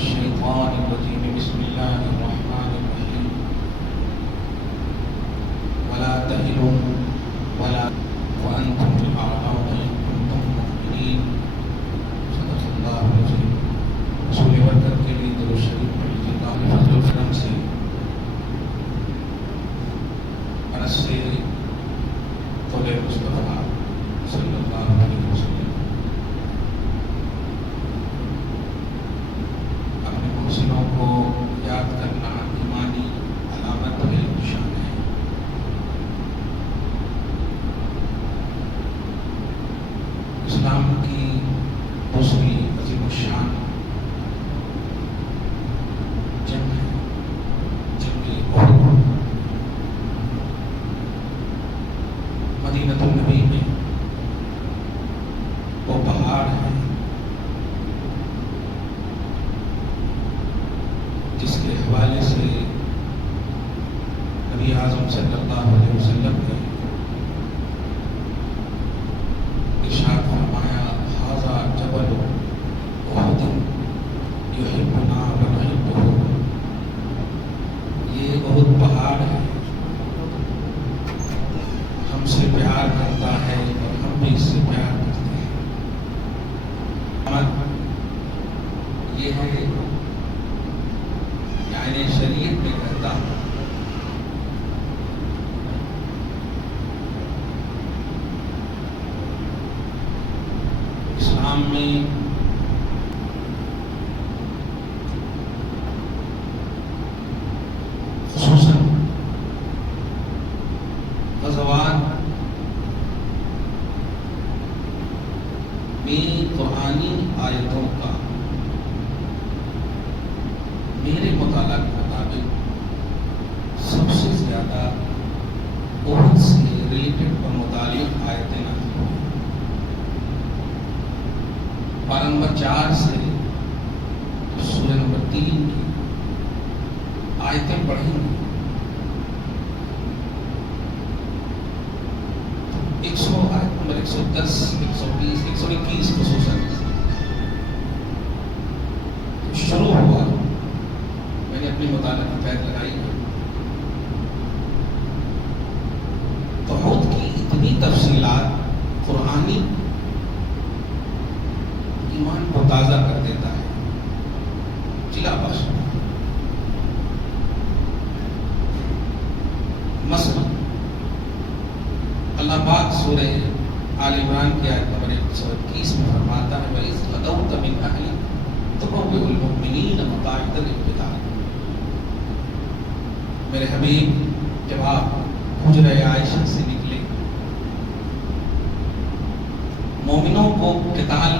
الشيطان الرجيم بسم الله الرحمن الرحيم ولا تهنوا ولا وأنتم الأعلون إن كنتم مؤمنين صدق الله العظيم. رسول برکت کے لیے درود شریف پڑھیے. اللہ کے فضل و کرم سے انس سے قول مصطفیٰ صلی اللہ علیہ وسلم اپنے محسنوں کو یاد کرنا ایمانی علامت ہے، نشان ہے. اسلام کی دوسری عظیم الشان جنگ ہے، جنگ احد. مدینہ النبی میں وہ پہاڑ ہے جس کے حوالے سے نبی اعظم صلی اللہ علیہ وسلم نے ارشاد فرمایا ھذا جبل احد یحبنا ونحبہ. یہ احد پہاڑ ہے، ہم سے پیار کرتا ہے اور ہم بھی اس سے پیار کرتے ہیں. یہ ہے یعنی شریعت میں کہتا ہے اسلام میں خصوصاً غزوات میں قرآنی آیتوں کا میرے مطالعہ کے مطابق سب سے زیادہ احد سے ریلیٹڈ اور متعلق آیتیں نازل ہوئی. پارہ نمبر 4 سے سورہ نمبر 3 کی آیتیں پڑھیں گے. 100 آیت نمبر 110 120 121 خصوصاً شروع ہوا. میں نے اپنی مطالعہ کی قید لگائی ہے تو احد کی اتنی تفصیلات قرآنی ایمان کو تازہ کر دیتا ہے، چلا بخش. مثلا اللہ پاک سورہ آل عمران کی آیت نمبر 121 میں فرماتا ہے وَإِذْ غَدَوْتَ مِنْ أَهْلِكَ تُبَوِّئُ الْمُؤْمِنِينَ مَقَاعِدَ لِلْقِتَالِ. میرے حبیب جب آپ حجرہ عائشہ سے نکلے مومنوں کو قتال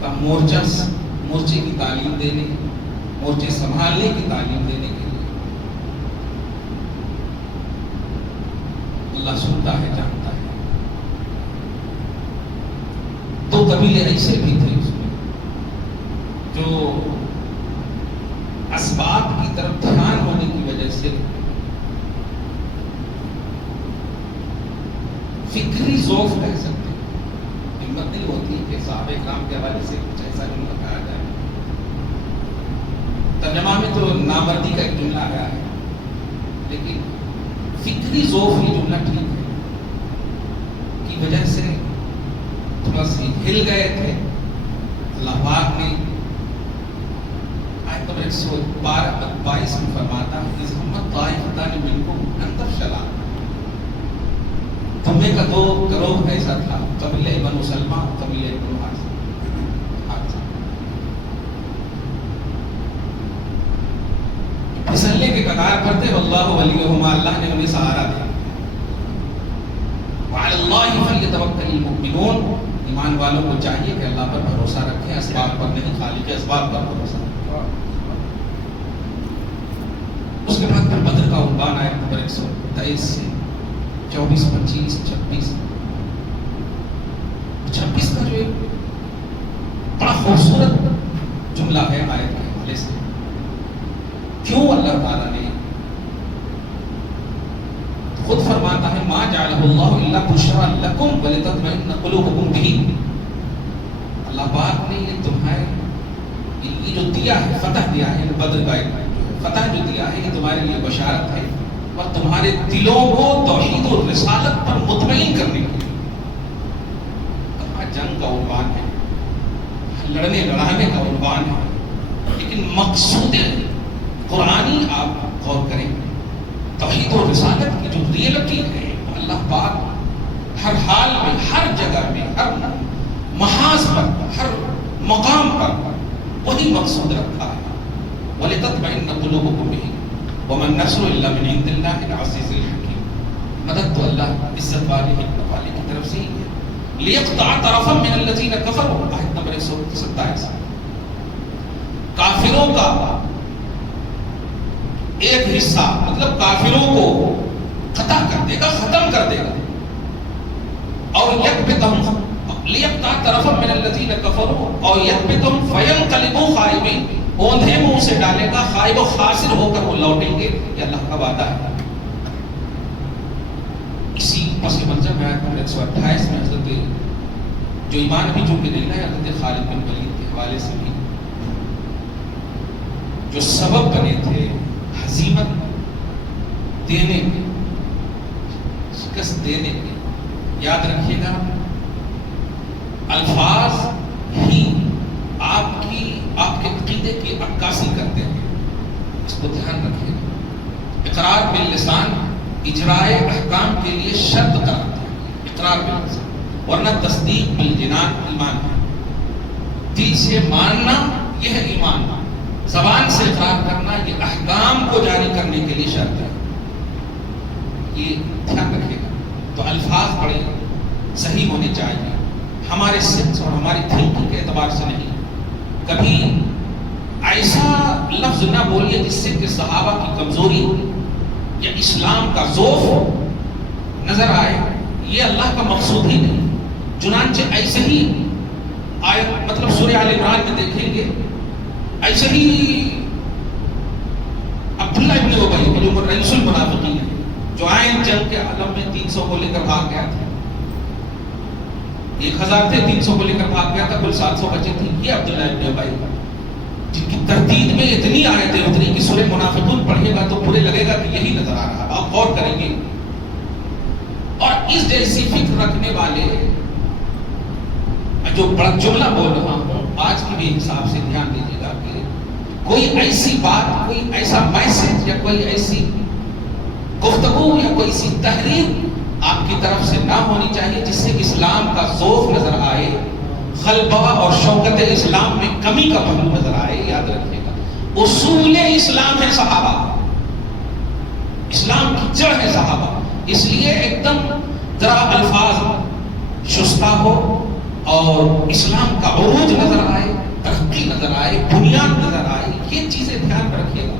کا مورچے کی تعلیم دینے، مورچے سنبھالنے کی تعلیم دینے کے لیے. اللہ سنتا ہے، جانتا ہے. دو قبیلے ایسے بھی تھے اس میں جو اسباب کی طرف دھیان ہونے کی وجہ سے فکری ذوف کہہ سکتے ہیں. ہمت نہیں ہوتی کہ صحابہ کرام کے حوالے سے کچھ ایسا جملہ کہا جائے. ترجمہ میں تو نامردی کا ایک جملہ آیا ہے، لیکن فکری ذوف یہ جملہ ٹھیک ہے کی وجہ سے تھوڑا سی ہل گئے تھے. اللہ پاک نے آیت نمبر 122 میں فرماتا ہے اِذْ هَمَّتْ طَائِفَتَانِ مِنْكُمْ أَنْ تَفْشَلَا. تمہیں کا دو گروہ ایسا تھا، قبیلہ بنو سلمہ، قبیلہ بنو حارثہ. پھسلنے کے قطار پر تھے واللہ ولیہما، اللہ نے انہیں سہارا دیا. وعلی اللہ فلیتوکل المؤمنون، ایمان والوں کو چاہیے کہ اللہ پر بھروسہ رکھیں، اسباب پر نہیں، خالق اسباب پر بھروسہ رکھیں. اس کے بعد پھر بدر کا عنوان آیا نمبر 123 سے 24 25 26 کا جو ایک بڑا خوبصورت جملہ ہے آیت کے حوالے سے. کیوں اللہ تعالیٰ نے خود فرماتا ہے ما جعلہ اللہ الا بشرا لکم ولتطمئن قلوبکم بہ. اللہ پاک نے یہ تمہیں یہ جو دیا ہے، فتح دیا ہے، بدر کا فتح جو دیا ہے، یہ تمہارے لیے بشارت ہے اور تمہارے دلوں کو توحید و رسالت پر مطمئن کرنے کے لیے۔ کہاں جنگ کا عنوان ہے، لڑنے لڑانے کا عنوان ہے، لیکن مقصود قرآنی آپ غور کریں، توحید و رسالت کی جو ریئلٹی ہے، اللہ پاک ہر حال میں، ہر جگہ میں، ہر محاذ پر، ہر مقام پر وہی مقصود رکھا ہے۔ وَلِتَطْمَئِنَّ قُلُوبُكُمْ بِهِ وَمَا النَّصْرُ إِلَّا مِنْ عِنْدِ اللَّهِ الْعَزِيزِ الْحَكِيمِ۔ مدد تو اللہ عزت والے حکمت والے کی طرف سے ہی ہے۔ لِيَقْطَعَ طَرَفًا مِنَ الَّذِينَ كَفَرُوا، آیت نمبر 127۔ کافروں کا ایک حصہ، مطلب کافروں کو قطع کر دے گا، ختم کر دے گا، اور یکبتہم لیقطع طرفا من الذین کفروا اور یکبتہم فینقلبوا خائبین، اوندھے منہ سے ڈالے گا، خائب و خاسر ہو کر وہ لوٹیں گے۔ یہ اللہ کا وعدہ ہے۔ اسی پس منظر میں آیت نمبر 128 میں حضرت جو ایمان بھی چونکہ نہیں ہے، حضرت خالد بن ولید کے حوالے سے بھی جو سبب بنے تھے ہزیمت دینے کے، شکست دینے کے، یاد رکھیے گا الفاظ ہی آپ کے عقیدے کی عکاسی کرتے ہیں، اس کو دھیان رکھیے گا۔ اقرار باللسان اجرائے احکام کے لیے شرط کراتا ہے، اقرار باللسان، ورنہ تصدیق بالجنان ایمان ہے۔ دل سے ماننا یہ ہے ایمان، زبان سے اقرار کرنا یہ احکام کو جاری کرنے کے لیے شرط ہے۔ یہ دھیان رکھیے گا۔ تو الفاظ بڑے صحیح ہونے چاہیے، ہمارے سینس اور ہماری تھنکنگ کے اعتبار سے نہیں۔ کبھی ایسا لفظ نہ بولیے جس سے کہ صحابہ کی کمزوری یا اسلام کا ضعف نظر آئے، یہ اللہ کا مقصود ہی نہیں۔ چنانچہ ایسے ہی آیت مطلب سورہ آل عمران میں دیکھیں گے، ایسے ہی عبداللہ ابن ابی جو رئیس المنافقین ہے، جو عین جنگ کے عالم میں 300 کو لے کر بھاگ گیا تھا، 1000 تھے، 300 کو لے کر بھاگ گیا تھا، کل 700 بچے تھے۔ یہ عبداللہ ابن ابی جن کی ترتیب میں اتنی آیتیں اتری کہ سورہ منافقون پڑھیے گا تو پورے لگے گا کہ یہی نظر آ رہا ہے، آپ غور کریں گے۔ اور اس جیسی فکر رکھنے والے جو بڑا جملہ بول رہا ہوں، آج کی بھی حساب سے دھیان دیجیے گا کہ کوئی ایسی بات، کوئی ایسا میسج یا کوئی ایسی گفتگو یا کوئی ایسی تحریر آپ کی طرف سے نہ ہونی چاہیے جس سے اسلام کا ذوق نظر آئے، غلبہ اور شوکت اسلام میں کمی کا پہلو نظر آئے۔ یاد رکھیے گا اصول اسلام ہے صحابہ، اسلام کی جڑ ہے صحابہ، اس لیے ایک دم ذرا الفاظ شستہ ہو اور اسلام کا عروج نظر آئے، ترقی نظر آئے، بنیاد نظر آئے، یہ چیزیں دھیان میں رکھیے گا۔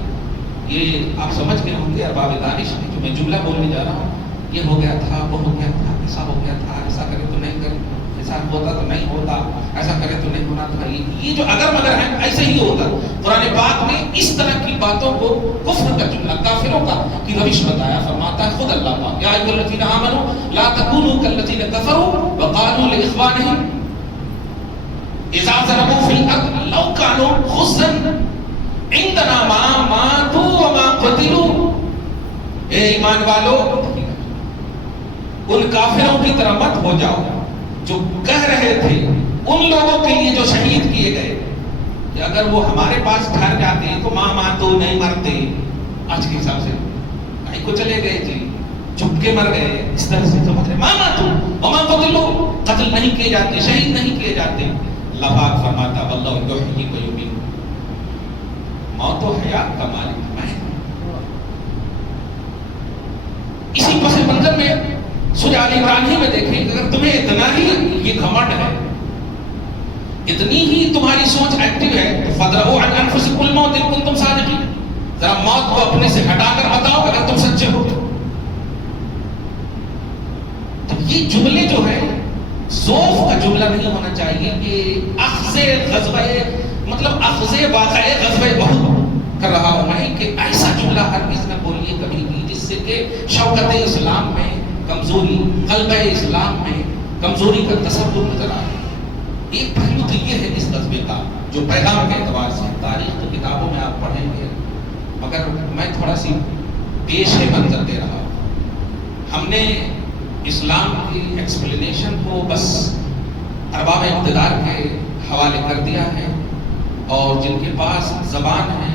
یہ آپ سمجھ گئے ہوں گے ارباب دانش میں جو میں جملہ بولنے جا رہا ہوں، یہ ہو گیا تھا، وہ ہو گیا تھا، ایسا ہو گیا تھا، ایسا کرے تو نہیں کرے، ایسا ہوتا تو نہیں ہوتا، ایسا کرے تو نہیں ہونا تھا، یہ جو اگر مگر ہے ایسے ہی ہوتا۔ قرآن پاک نے اس طرح کی باتوں کو کفر کا جملہ، کافروں کا کی روش بتایا، فرماتا ہے خود اللہ پاک یا ایھا الذین آمنوا لا تکونوا کالذین کفروا وقالوا لاخوانہم اذا ضربوا فی الارض لو کانوا غزا عندنا ما ماتوا وما قتلوا۔ اے ایمان والو، ان کافروں کی طرح مت ہو جاؤ جو کہہ رہے تھے ان لوگوں کے لیے جو شہید کیے گئے کہ اگر وہ ہمارے پاس ٹھہر جاتے ہیں تو ماں تو نہیں مرتے، آج کے حساب سے بھائی کو چلے گئے جی، چھپ کے مر گئے، اس طرح سے تو مطلب ماں تو وما قتلوا، قتل نہیں کیے جاتے، شہید نہیں کیے جاتے۔ اللہ پاک فرماتا واللہ یحیی و یمیت، موت و حیات کا مالک میں۔ اسی پس منظر میں سورہ آل عمران ہی میں دیکھیں، اگر تمہیں اتنا ہی یہ گھمنڈ ہے، اتنی ہی تمہاری سوچ ایکٹیو ہے تو فَادْرَؤُوا عَنْ أَنفُسِكُمُ الْمَوْتَ إِن كُنتُمْ صَادِقِينَ، ذرا موت کو اپنے سے ہٹا کر بتاؤ اگر تم سچے ہو۔ تو یہ جملے جو ہیں ذوف کا جملہ نہیں ہونا چاہیے کہ اخذ غزوہ مطلب اخذ واقع غزوہ احد کر رہا ہوں میں، کہ ایسا جملہ ہرگز نہ بولیے کبھی بھی جس سے کہ شوکت اسلام میں کمزوری، غلبہ اسلام میں کمزوری کا تصور نظر آئے۔ ایک پہلو تو یہ ہے اس غزوے کا جو پیغام کے اعتبار سے. تاریخ تو کتابوں میں آپ پڑھیں گے، مگر میں تھوڑا سی پیش منظر دے رہا ہوں. ہم نے اسلام کی ایکسپلینیشن کو بس ارباب اقتدار کے حوالے کر دیا ہے، اور جن کے پاس زبان ہے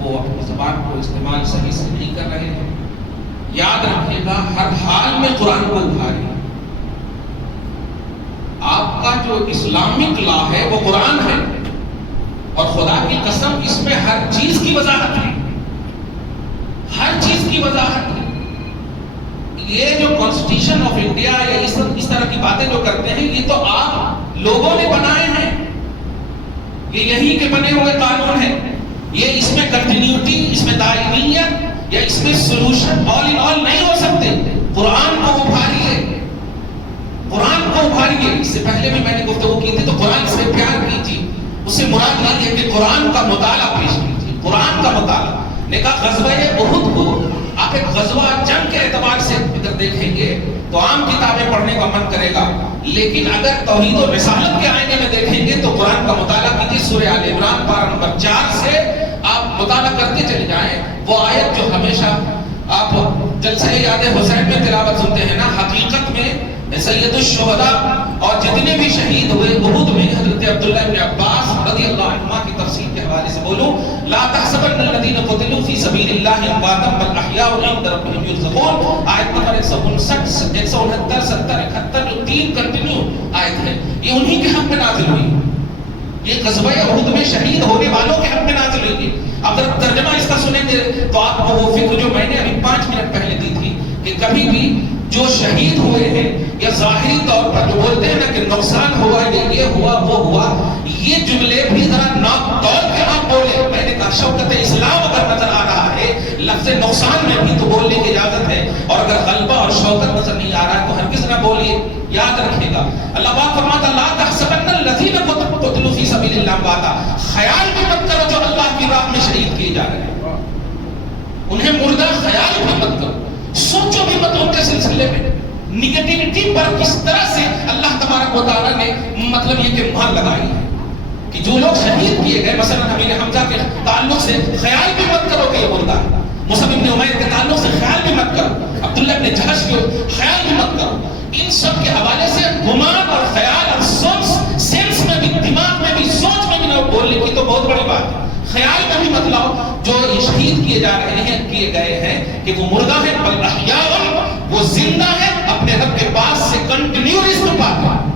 وہ اپنی زبان کو استعمال صحیح سے نہیں کر رہے ہیں. یاد رکھیے گا، ہر حال میں قرآن کو ابھاریں. آپ کا جو اسلامک لا ہے وہ قرآن ہے، اور خدا کی قسم اس میں ہر چیز کی وضاحت ہے، ہر چیز کی وضاحت ہے. یہ جو کانسٹیٹیوشن آف انڈیا یا اس طرح کی باتیں جو کرتے ہیں، یہ تو آپ لوگوں نے بنائے ہیں، یہ یہی کے بنے ہوئے قانون ہیں. یہ اس میں کنٹینیوٹی، اس میں دائمیت یا اس میں سولوشن آل ان آل نہیں ہو سکتے. قرآن کو ابھاریے، قرآن کو ابھاریے. اس سے پہلے بھی میں نے گفتگو کی تھی، تو قرآن سے پیار کیجیے. اس سے مراد یہ ہے کہ قرآن کا مطالعہ پیش کیجیے، قرآن کا مطالعہ. نے کہا غزوہ احد کو آپ ایک غزوہ جنگ کے اعتبار سے ادھر دیکھیں گے تو عام کتابیں پڑھنے کا من کرے گا، لیکن اگر توحید و رسالت کے آئینے میں دیکھیں گے تو قرآن کا مطالعہ کیجیے. سورہ آل عمران پارہ نمبر 4 سے آپ مطالعہ کرتے چلے جائیں. وہ آیت جو ہمیشہ آپ جلسہ یاد حسین میں تلاوت سنتے ہیں نا، حقیقت میں سید الشہداء اور جتنے بھی شہید ہوئے احد میں، حضرت عبداللہ ابن عباس رضی اللہ عنہما کی تفسیر کے حوالے سے بولوں، لا تحسبن الذین قتلوا فی سبیل اللہ امواتا بل احیاء عند ربهم یرزقون. آیت نمبر 159 169 70 71 جو 3 کنٹینیو آیت ہے، یہ انہی کے حق میں نازل ہوئی. یہ غزوہ احد میں شہید ہونے والوں کے حق میں نازل ہوئی. اب اگر ترجمہ اس کا سنیں گے تو آپ کو وہ فکر جو میں نے ابھی 5 منٹ پہلے دی تھی کہ کبھی بھی جو شہید ہوئے ہیں یا ظاہری طور پر جو بولتے ہیں نا کہ نقصان ہوا، یہ ہوا وہ ہوا، یہ جملے بھی ذرا ناک توڑ کے آپ بولے. میں نے کہا شوکت اسلام اگر نظر آ رہا ہے لفظ نقصان میں بھی تو بولنے کی اجازت ہے، اور اگر غلبہ اور شوکت نظر نہیں آ رہا ہے تو ہرگز نہ بولیے. یاد رکھیے گا اللہ پاک فرماتا لا تحسبن الذین قتلوا فی سبیل اللہ امواتا. خیال بھی مت کرو جو اللہ کی راہ میں شہید کیے جا رہے ہیں، انہیں مردہ خیال بھی مت کرو، سوچو بھی مت ان کے سلسلے میں. نگیٹیوٹی پر کس طرح سے اللہ تبارک و تعالیٰ نے مطلب یہ کہ مہر لگائی ہے کہ جو لوگ شہید کیے گئے، مثلا امیر حمزہ کے تعلق سے خیال بھی مت کرو کہ یہ مردہ ہے، مصعب بن عمیر کے تعلق سے خیال بھی مت کرو، عبداللہ بن جہش کے خیال بھی مت کرو. ان سب کے حوالے سے گمان اور خیال اور سینس میں بھی، دماغ میں بھی، سوچ میں بھی نہ بولنے کی تو بہت بڑی بات ہے. خیال میں بھی مت لاؤ جو یہ شہید کیے جا رہے ہیں، کیے گئے ہیں کہ وہ مردہ ہے، بل احیاء، وہ زندہ ہے، اپنے رب کے پاس سے کنٹینیو رزق پاتے ہیں.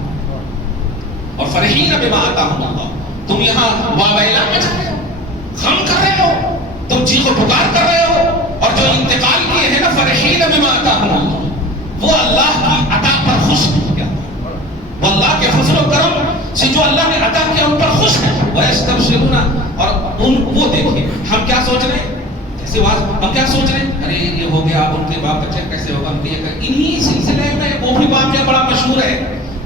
اور فرحین بما آتاہم اللہ، تم یہاں واویلا مچ رہے ہو، غم کر رہے ہو، تم چیخ و پکار کر رہے ہو، اور جو انتقال کیے ہیں نا فرحین بما آتاہم اللہ، وہ اللہ کی عطا پر خوش ہو گیا، وہ اللہ کے فضل و کرم سے جو اللہ نے عطا کیا ان پر خوش ہیں. وَيَسْتَبْشِرُونَ، اور وہ دیکھیں ہم کیا سوچ رہے ہیں، جیسے ہم کیا سوچ رہے ہیں، ارے یہ ہو گیا اب ان کے باپ بچہ کیسے ہوگا، ان کے یہ انہی سلسلے میں وہ بھی واقعہ بڑا مشہور ہے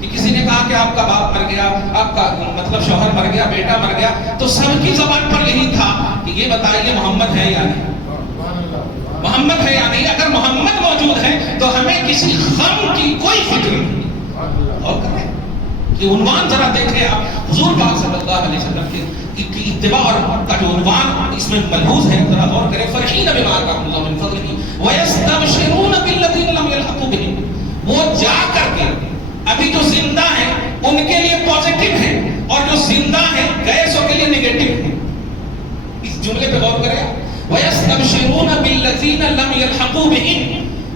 کہ کسی نے کہا کہ آپ کا باپ مر گیا، آپ کا مطلب شوہر مر گیا، بیٹا مر گیا، تو سب کی زبان پر یہی تھا کہ یہ بتائیے محمد ہے یا نہیں، محمد ہے یا نہیں. اگر محمد موجود ہے تو ہمیں کسی غم کی کوئی فکر نہیں. اور کریں کہ عنوان ذرا دیکھیں آپ، حضور پاک صلی اللہ علیہ وسلم کے اتباع کا جو عنوان اس میں ملحوظ ہے، ذرا غور کریں. فرحین بما آتاہم اللہ من فضلہ ویستبشرون بالذین لم یلحقوا بہم، وہ جا کر کے ابھی جو زندہ ہیں ان کے لیے پازیٹیو ہے، اور جو زندہ ہیں گئے کے لیے نیگیٹو ہے. اس جملے پہ غور کریں. وَيَسْتَبْشِرُونَ بِالَّذِينَ لَمْ يَلْحَقُوا بِهِمْ،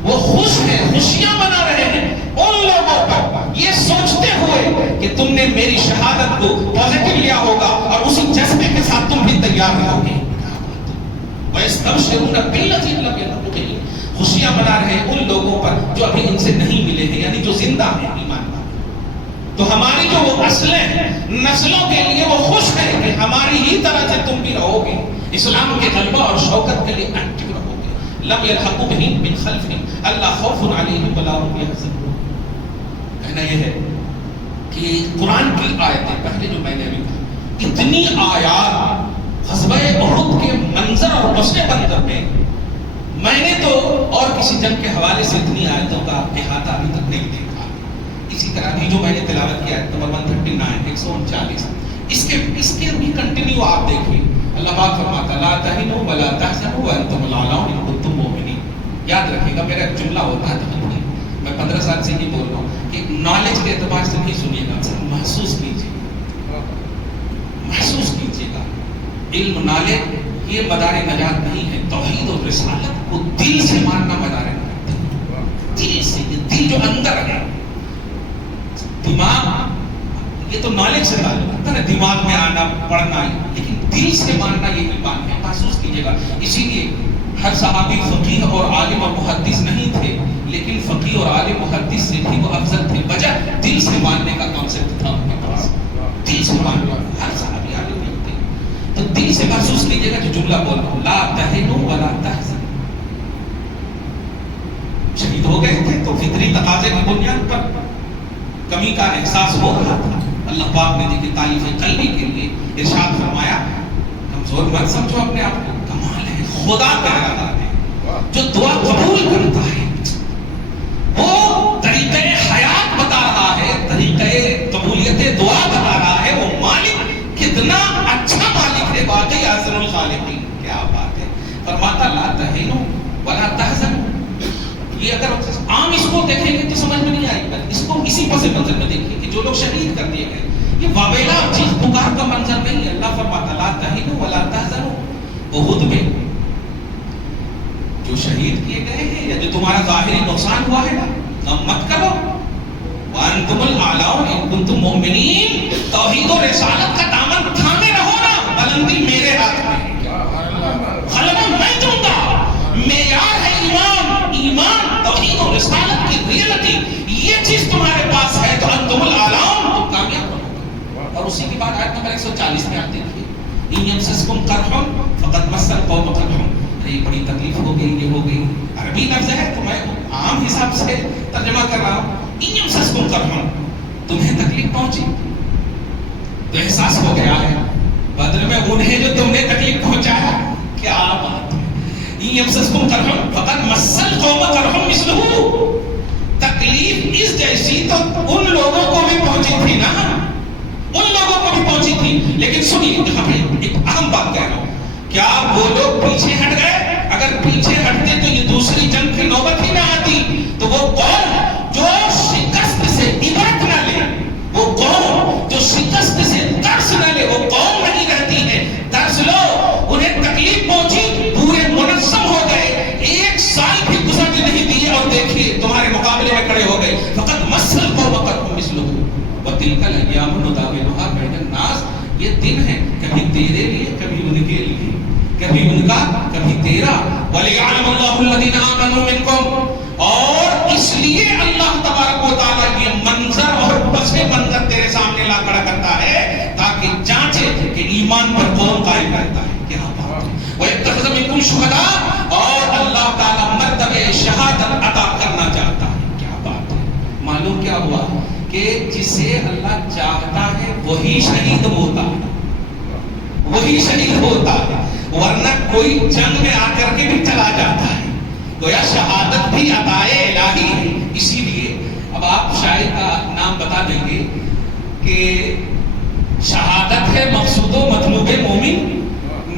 وہ خوش ہیں، خوشیاں منا رہے ہیں ان لوگوں پر یہ سوچتے ہوئے کہ تم نے میری شہادت کو پازیٹیو لیا ہوگا اور اسی جذبے کے ساتھ تم بھی تیار رہو گے. وَيَسْتَبْشِرُونَ بِالَّذِينَ لَمْ يَلْحَقُوا بِهِمْ، خوشیاں منا رہے ہیں ان لوگوں پر جو ابھی ان سے نہیں ملے ہیں، یعنی جو زندہ ہیں ایمان پر. تو ہماری جو وہ نسلیں ہیں، نسلوں کے لیے وہ خوش ہیں کہ ہماری ہی طرح سے تم بھی رہو گے، اسلام کے غلبہ اور شوکت کے لیے ایکٹیو رہو گے. لم یلحقوا بہم من خلفہم الا خوف علیہم ولا هم یحزنون. کہنا یہ ہے کہ قرآن کی آیتیں پہلے جو میں نے ابھی کہا، اتنی آیات غزوہ احد کے منظر اور پس منظر میں نے تو اور کسی جنگ کے حوالے سے اتنی آیتوں کا احاطہ ابھی تک نہیں دیکھا. اسی کرا دی جو میں نے تلاوت کیا ہے نمبر 139 139 اس کے بھی کنٹینیو آپ دیکھیے. اللہ پاک فرماتا لا تہنوا ولا تحزنوا وانتم الاعلون ان کنتم مؤمنین. یاد رکھیے گا میرا ایک جملہ ہوتا ہے میں 15 سال سے ہی بول رہا ہوں کہ نالج کے اعتبار سے نہیں سنیے گا, محسوس کیجیے گا. علم نالج یہ مدار نجات نہیں ہے. توحید اور رسالت کو دل سے ماننا مدار نجات ہے. دل سے, دل جو اندر ہے. دماغ یہ تو نالج سے تعلق رکھتا ہے, دماغ میں آنا پڑھنا, لیکن دل سے ماننا یہ ایمان ہے. محسوس کیجیے گا. اسی لیے ہر صحابی فقیہ اور عالم اور محدث نہیں تھے, لیکن فقیہ اور عالم محدث سے بھی وہ افضل تھے. وجہ دل سے ماننے کا کانسیپٹ تھا ان کے پاس. دل سے ماننا, ہر صحابی عالم نہیں تھے. تو دل سے محسوس کیجیے گا جو جملہ بول رہا ہوں, لا تہنوا ولا تحزنوا. شہید ہو گئے تھے تو فطری تقاضے کی بنیاد پر کمی کا احساس ہو رہا تھا. اللہ پاک نے دیکھی تعریف قلبی کے لیے ارشاد فرمایا, کمزور مت سمجھو اپنے آپ کو, کمال ہے خدا کا ارادہ ہے جو دعا قبول کرتا ہے. وہ طریقہ حیات بتا رہا ہے, طریقہ قبولیت دعا بتا رہا ہے. وہ مالک کتنا اچھا مالک ہے, واقعی احسن الخالقین. کیا بات ہے. فرماتا لا تہنوا ولا تحزنوا. یہ اگر عام اس کو دیکھیں گے تو سمجھ میں نہیں آئے گا. اس کو اسی پس منظر میں دیکھیے کہ جو لوگ شہید کر دیے گئے, یہ واویلا چیز پکار کا منظر نہیں ہے. اللہ فرماتا لا تہنوا ولا تحزنوا. احد میں جو شہید کیے گئے ہیں یا جو تمہارا ظاہری نقصان ہوا ہے نا, غم مت کرو. وانتم الاعلون ان کنتم مؤمنین. توحید و رسالت کا دامن تھامے رہو نا, بلندی میرے ہاتھ میں ہے. غلبہ میں دوں گا. معیار ہے ایمان, ایمان توحید و رسالت کی ریئلٹی. یہ چیز تمہارے پاس ہے تو انتم الاعلون, تم کامیاب بنو. اور اسی کی بات آیت نمبر 140 میں آپ دیکھیے, ان یمسسکم قرح فقد مس القوم قرح. یہ بڑی تکلیف ہو گئی, یہ ہو گئی. عربی لفظ ہے تو میں عام حساب سے ترجمہ کر رہا ہوں. ان یمسسکم قرح, تمہیں تکلیف پہنچی تو احساس ہو گیا ہے بدل میں انہیں جو تم نے تکلیف پہنچایا. کیا بات ہے. ان یمسسکم قرح فقد مس القوم قرح مثلہ. تکلیف اس جیسی تو ان لوگوں کو بھی پہنچی تھی نا, ان لوگوں کو بھی پہنچی تھی. لیکن سنیے یہاں پہ ایک اہم بات کہہ رہا ہوں, کیا وہ لوگ پیچھے ہٹ گئے؟ اگر پیچھے ہٹتے تو یہ دوسری جنگ کی نوبت ہی نہ آتی. تو وہ قوم جو شکست سے عبرت نہ لے, وہ قوم جو شکست سے درس نہ لے, وہ قوم نہیں رہتی ہے. درس لو, انہیں تکلیف پہنچی, پورے منظم ہو گئے, ایک سال بھی گزرنے نہیں دیے اور دیکھیے تمہارے مقابلے میں کھڑے ہو گئے. فقط مسل قوم قرح مثلہ وتلک الایام نداولها بین الناس. یہ دن ہے کبھی تیرے لیے کبھی ان کے لیے, کبھی ان کا کبھی تیرا. وَلِيَعْلَمَ اللَّهُ الَّذِينَ آمَنُوا مِنْكُمْ. اور اس لیے اللہ تبارک و تعالیٰ یہ منظر اور پس منظر تیرے سامنے لا کھڑا کرتا ہے تاکہ جانچے کہ ایمان پر کون قائم رہتا ہے. کیا بات ہے. وَيَتَّخِذَ مِنْكُمْ شُهَدَاءَ. اور اللہ تعالیٰ مرتبہ شہادت عطا کرنا چاہتا ہے. کیا بات ہے. معلوم کیا ہوا کہ جسے اللہ چاہتا ہے وہی شہید ہوتا ہے, وہی شہید ہوتا ہے. ورنہ کوئی جنگ میں آ کر کے بھی چلا جاتا ہے. گویا شہادت بھی عطائے الہی ہے. اسی لیے اب آپ شاعر کا نام بتا دیں گے کہ شہادت ہے مقصود و مطلوب مومن,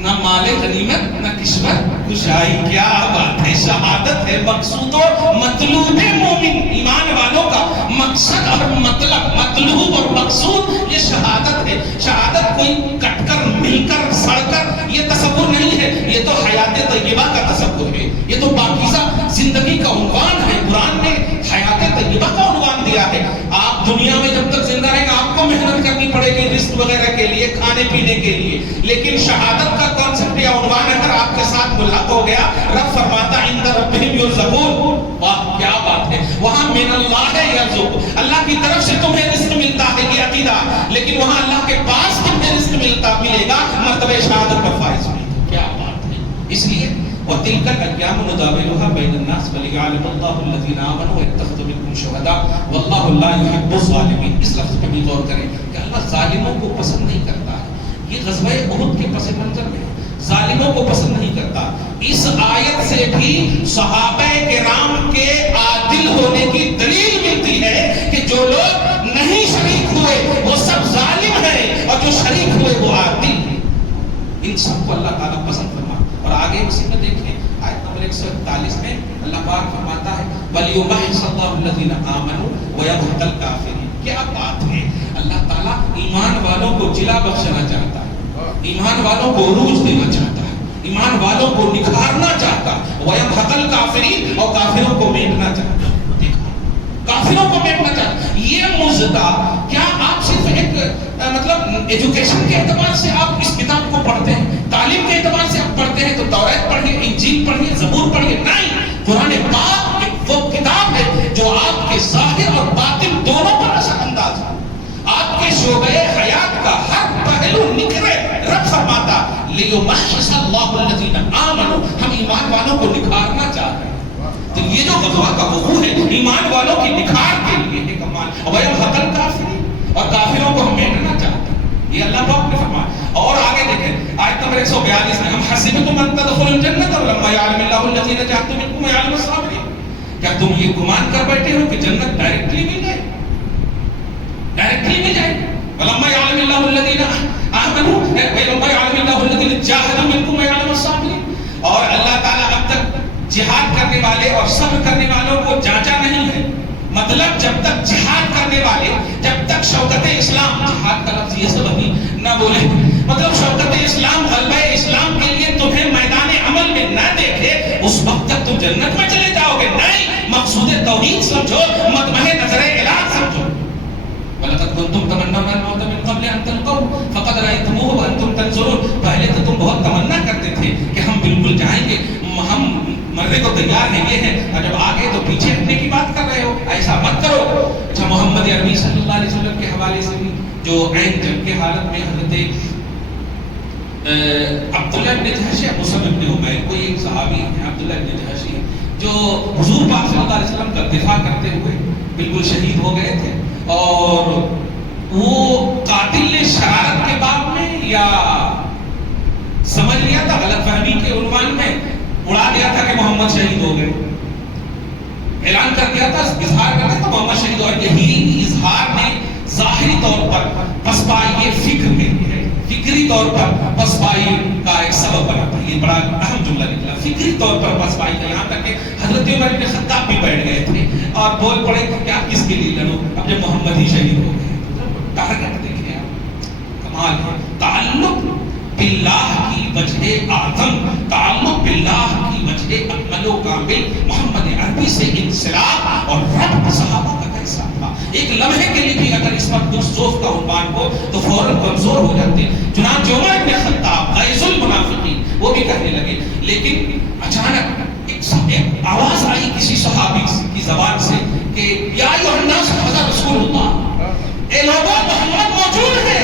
نہ مال غنیمت نہ کشور کشائی. کیا بات ہے. شہادت ہے مقصود و مطلوب مومن, ایمان والوں کا مقصد اور مطلب, مطلوب اور مقصود یہ شہادت ہے. شہادت کوئی کٹ کر مل کر سڑ کر یہ تصور نہیں ہے, یہ تو حیات طیبہ کا تصور ہے, یہ تو پاکیزہ زندگی کا عنوان ہے. قرآن نے حیات طیبہ کا عنوان دیا ہے. آپ دنیا میں جب تک زندہ رہیں گے آپ کو محنت کرنی پڑے گی رزق وغیرہ کے لیے, کھانے پینے کے لیے, لیکن شہادت کا کانسیپٹ یا عنوان اگر آپ کے ساتھ ملحق ہو گیا, رب فرماتا عند ربہم یرزقون. واہ کیا بات ہے. وہاں من اللہ یرزق, اللہ کی طرف سے تمہیں رزق ملتا ہے, یہ عقیدہ. لیکن وہاں اللہ کے پاس تمہیں رزق ملے گا مرتبہ شہادت پر فائز ہوئی. کیا بات ہے. اس لیے وَتِلْكَ الْأَيَّامُ نُدَاوِلُهَا بَيْنَ النَّاسِ وَلِيَعْلَمَ اللَّهُ الَّذِينَ آمَنُوا وَيَتَّخِذَ مِنكُمْ شُهَدَاءَ وَاللَّهُ لَا يُحِبُّ الظَّالِمِينَ. اس لفظ پہ بھی غور کریں کہ اللہ ظالموں کو پسند نہیں کرتا ہے. یہ غزوہ احد کے پس منظر میں ظالموں کو پسند نہیں کرتا. اس آیت سے بھی صحابہ کرام کے عادل ہونے کی دلیل ملتی ہے کہ جو لوگ الذین آمنوا ویمحق الکافرین. کیا بات ہے, اللہ تعالیٰ ایمان والوں کو جلا بخشنا چاہتا ہے, ایمان والوں کو عروج دینا چاہتا ہے, ایمان والوں کو نکھارنا چاہتا ہے. ویمحق الکافرین, اور کافروں کو میٹنا چاہتا ہے. کافروں کو میٹنا چاہتا ہے. یہ مزدہ کیا آپ صرف ایک مطلب ایجوکیشن کے اعتبار سے آپ اس کتاب کو پڑھتے ہیں, تعلیم کے اعتبار سے آپ پڑھتے ہیں تو توریت پڑھیے, انجیل پڑھیے, زبور پڑھیے؟ نہیں, قرآن پاک ایک وہ کتاب ہے جو آپ کے ظاہر اور باطن دونوں پر اثر انداز ہے. آپ کے شعبۂ حیات کا ہر پہلو نکھرے. رب فرماتا لیمحص اللہ الذین آمنوا, ہم ایمان والوں کو نکھارنا چاہ رہے ہیں. تو یہ جو غزوہ کا وقوع ہے ایمان والوں کی نکھار کے لیے ہے کمال. ویمحق الکافرین, اور کافروں کو ہم میٹنا چاہتے ہیں. یہ اللہ پاک نے فرمایا. اور آگے دیکھیں آیت نمبر 142 میں, ہم حسبتم ان تدخلوا الجنۃ ولما یعلم اللہ الذین جاہدوا منکم ویعلم الصابرین. کیا تم یہ گمان کر بیٹھے ہو کہ جنت ڈائریکٹلی مل جائے, ڈائریکٹلی مل جائے؟ ولما یعلم اللہ الذین آمنوا ولما یعلم اللہ الذین جاہدوا منکم ویعلم الصابرین. اور اللہ تعالیٰ اب تک جہاد کرنے والے اور صبر کرنے والوں کو جانچا نہیں ہے. مطلب جب تک جہاد کرنے والے, جب تک شوکت اسلام, جہاد کا لفظ یہ سب ابھی نہ بولے, مطلب شوکت اسلام, غلبہ اسلام کے لیے تمہیں میدان عمل میں نہ دیکھے, اس وقت تک تم جنت میں چلے جاؤ گے. نہیں, مقصود توحید سمجھو, مطمئن نظر الہ سمجھو. وَلَقَدْ كُنْتُمْ تَمَنَّوْنَ الْمَوْتَ مِنْ قَبْلِ أَنْ تَلْقَوْهُ فَقَدْ رَأَيْتُمُوهُ وَأَنْتُمْ تَنْظُرُونَ. پہلے تو تم بہت تمنا کرتے تھے کہ ہم بالکل جائیں گے, ہم مرنے کو تیار ہیں, یہ ہے, اور جب آگے تو پیچھے ہٹنے کی بات کر رہے ہو. ایسا مت کرو. اچھا, محمد عربی صلی اللہ علیہ وسلم کے حوالے سے بھی جو عین جنگ کے حالت میں حضرت عبداللہ بن جحش, مصعب بن عمیر, کوئی ایک صحابی ہیں عبداللہ بن جحش, جو حضور پاک صلی اللہ علیہ وسلم کا دفاع کرتے ہوئے بالکل شہید ہو گئے تھے. اور وہ قاتل نے شرارت کے باب میں یا سمجھ لیا تھا, غلط فہمی کے عنوان میں اڑا دیا تھا کہ محمد شہید ہو گئے, اعلان کر دیا تھا, اظہار کر دیا تھا محمد شہید. اور یہی اظہار نے ظاہری طور پر پسپائی فکر کے لیے, فکری طور پر پسپائی کا ایک سبب بنا تھا. یہ بڑا اہم جملہ نکلا, فکری طور پر پسپائی کا. یہاں تک کہ حضرت عمر بن خطاب بھی بیٹھ گئے تھے اور بول پڑے کہ آپ کس کے لیے لڑو, اب جب محمد ہی شہید ہو گئے. ٹارگٹ دیکھیں آپ, کمال ہے. تعلق باللہ کی وجہ اعظم, تعلق باللہ کی وجہ اکمل و کامل محمد عربی سے انسلاک اور رب صحابہ کا کیسا تھا. ایک لمحے کے لیے بھی اگر اس پر دوسوف کا عنوان ہو تو فوراً کمزور ہو جاتے. چنانچہ عمر بن خطاب غیظ المنافقین وہ بھی کہنے لگے, لیکن اچانک ایک آواز آئی کسی صحابی کی زبان سے کہ یا ایھا الناس ھذا رسول اللہ, اے لوگوں محمد موجود ہے,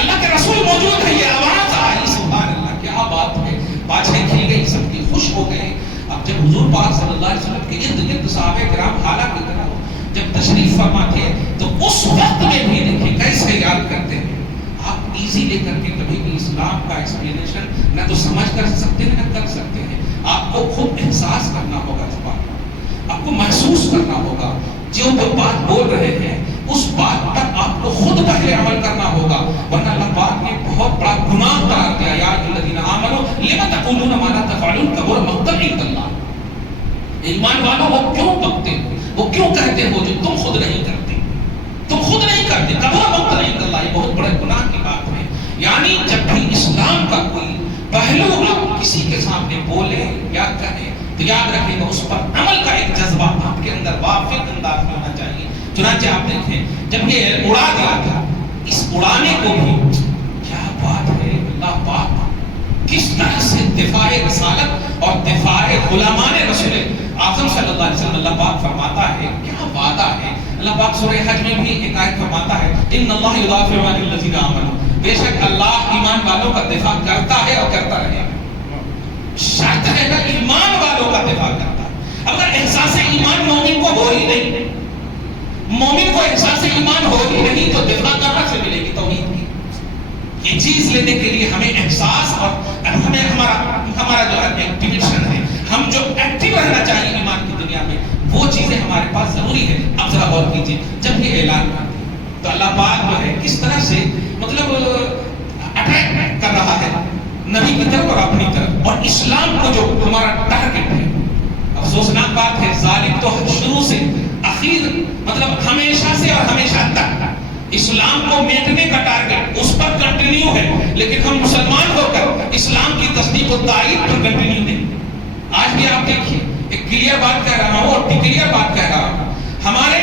اللہ کے رسول موجود ہے. یہ آواز آئی, سبحان اللہ, کیا بات ہے. باجھیں کھل گئی, سب کی خوش ہو گئے. اب جب حضور پاک صلی اللہ علیہ وسلم کے ارد گرد صحابہ کرام حالہ کی طرح جب تشریف فرما تھے تو اس وقت میں بھی دیکھیں کیسے یاد کرتے ہیں. آپ ایزی لے کر کے کبھی بھی اسلام کا ایکسپلینیشن نہ تو سمجھ کر سکتے ہیں نہ کر سکتے ہیں. آپ کو خود احساس کرنا ہوگا, اس بات کا آپ کو محسوس کرنا ہوگا. جو بات بول رہے ہیں اس بات پر آپ کو خود پہلے عمل کرنا ہوگا, ورنہ اللہ پاک نے بہت بڑا گناہ قرار دیا. یا الذین آمنوا لم تقولون ما لا تفعلون کبر مقتا عند اللہ. ایمان والوں وہ کیوں بکتے ہو, وہ کیوں کہتے ہو جو تم خود نہیں کرتے, تم خود نہیں کرتے. کبر مقتا عند اللہ, یہ بہت بڑے گناہ کی بات ہے. یعنی جب بھی اسلام کا کوئی پہلو آپ کسی کے سامنے بولیں یا کہیں تو یاد رکھیں گا اس پر عمل کا ایک جذبہ آپ کے اندر وافر انداز میں ہونا چاہیے. چنانچہ آپ دیکھیں جب یہ اڑا دیا تھا, اس اڑانے کو بھی کیا بات ہے, اللہ پاک کس طرح سے دفاع رسالت اور دفاع غلامان رسول اعظم صلی اللہ علیہ وسلم, اللہ پاک فرماتا ہے, کیا وعدہ ہے. اللہ پاک سورہ حج میں بھی ایک آیت فرماتا ہے, ان اللہ یدافع عن الذین آمنوا, بے شک اللہ ایمان والوں کا دفاع کرتا ہے اور کرتا رہے گا. شرط ہے نا ایمان والوں کا دفاع کرتا ہے. اگر احساس ایمان مومن کو ہو ہی نہیں, مومن کو احساس ایمان ہو ہی نہیں تو دفاع کہاں سے ملے گی توحید کی. یہ چیز لینے کے لیے ہمیں احساس اور ہمیں ہمارا جو ایکٹیویشن ہے, ہم جو ایکٹیو رہنا چاہیے ایمان کی دنیا میں, وہ چیزیں ہمارے پاس ضروری ہے. اب ذرا غور کیجیے, جب یہ اعلان کرتے تو اللہ پاک جو ہے کس طرح سے مطلب اٹریکٹ کر رہا ہے نبی کی طرف اور اپنی طرف, اور اسلام کو جو ہمارا ٹارگٹ ہے. افسوسناک بات ہے, ظالم تو شروع سے آخر مطلب ہمیشہ سے اور ہمیشہ تک اسلام کو میٹنے کا ٹارگٹ اس پر کنٹینیو ہے، لیکن ہم مسلمان ہو کر اسلام کی تصدیق و تائید پر کنٹینیو نہیں۔ آج بھی آپ دیکھیے، ایک کلیئر بات کہہ رہا ہوں اور ڈکلیئر بات کہہ رہا ہوں، ہمارے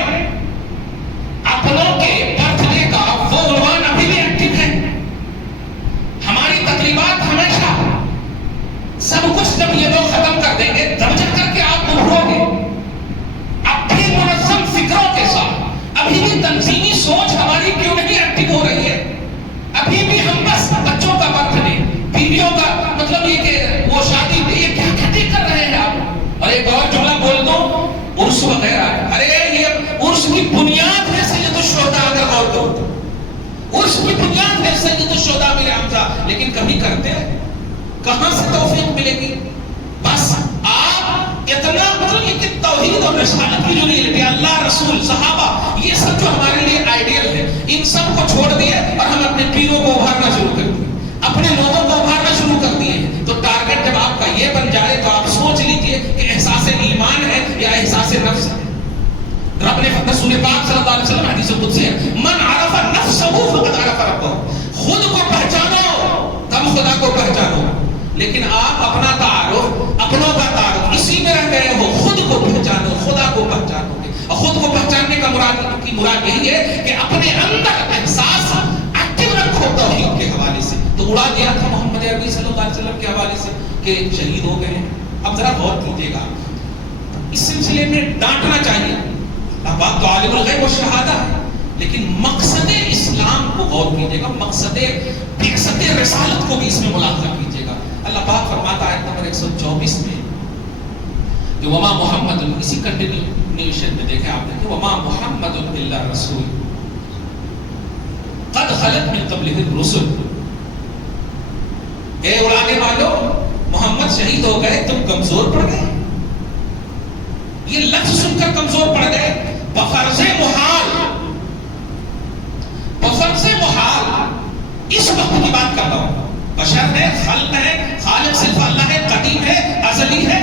اپنوں کے برتھ ڈے کا وہ عنوان ابھی بھی ایکٹیو ہے۔ ہماری تقریبات ہمیشہ سب کچھ جب یہ لوگ ختم کر دیں گے تب جا کر کے آپ ابھرو گے۔ اب بھی منظم فکروں کے ساتھ ابھی بھی تنظیمی سوچ ہماری کیوں نہیں ایکٹیو ہو رہی ہے؟ ابھی بھی ہم بس بچوں کا برتھ ڈے، بیویوں کا مطلب یہ کہ وہ شادی، یہ کیا کہتے کر رہے ہیں آپ؟ اور ایک اور جملہ بول دو، عرس وغیرہ، ارے یہ عرس کی بنیاد ہے سید الشہداء، اگر غور کرو عرس کی بنیاد ہے سید الشہداء میرے حمزہ، لیکن کبھی کرتے ہیں؟ کہاں سے توفیق ملے گی؟ بس آپ اتنا مطلب یہ کہ توحید اور رسالت کی جو ریئلٹی، اللہ، رسول، صحابہ، یہ سب جو ہمارے لیے آئیڈیل ہے، ان سب کو چھوڑ دیے اور ہم اپنے پیروں کو ابھارنا شروع کر دیے، اپنے لوگوں کو ابھارنا شروع کر دیے۔ تو ٹارگٹ جب آپ کا یہ بن جائے تو آپ سوچ لیجئے کہ احساس ایمان ہے یا احساس نفس ہے۔ رب نے رسول پاک صلی اللہ علیہ وسلم حدیث قدسی ہے، من عرف نفسہ فقد عرف ربہ، خود کو پہچانو تم خدا کو پہچانو۔ لیکن آپ اپنا تعارف، اپنوں کا تعارف اسی میں رہ گئے ہو، خود کو پہچانو، خدا کو پہچانو گے۔ اور خود کو پہچاننے کا مراد یہی ہے کہ اپنے اندر احساس ایکٹیو رکھو توحید کے حوالے سے۔ تو اڑا دیا تھا محمد عربی صلی اللہ علیہ وسلم کے حوالے سے کہ شہید ہو گئے ہیں۔ اب ذرا غور کیجیے گا، اس سلسلے میں ڈانٹنا چاہیے، اللہ پاک تو عالم الغیب و شہادہ ہے، لیکن مقصد اسلام کو غور کیجیے گا، مقصد بعثت رسالت کو بھی اس میں ملاحظہ کیجیے گا۔ اللہ پاک فرماتا ہے نمبر 124 میں کہ وما محمد، اسی کنٹینیوشن میں دیکھیں آپ دیکھیں، وما محمد الا رسول قد خلت من قبلہ الرسل۔ اے اڑانے والوں، محمد شہید ہو گئے، تم کمزور پڑ گئے، یہ لفظ سن کر کمزور پڑ گئے۔ بفرض محال، بفرض محال اس وقت کی بات کر رہا ہوں، بشر ہے، خلق ہے، خالق صرف اللہ ہے، قدیم ہے، ازلی ہے،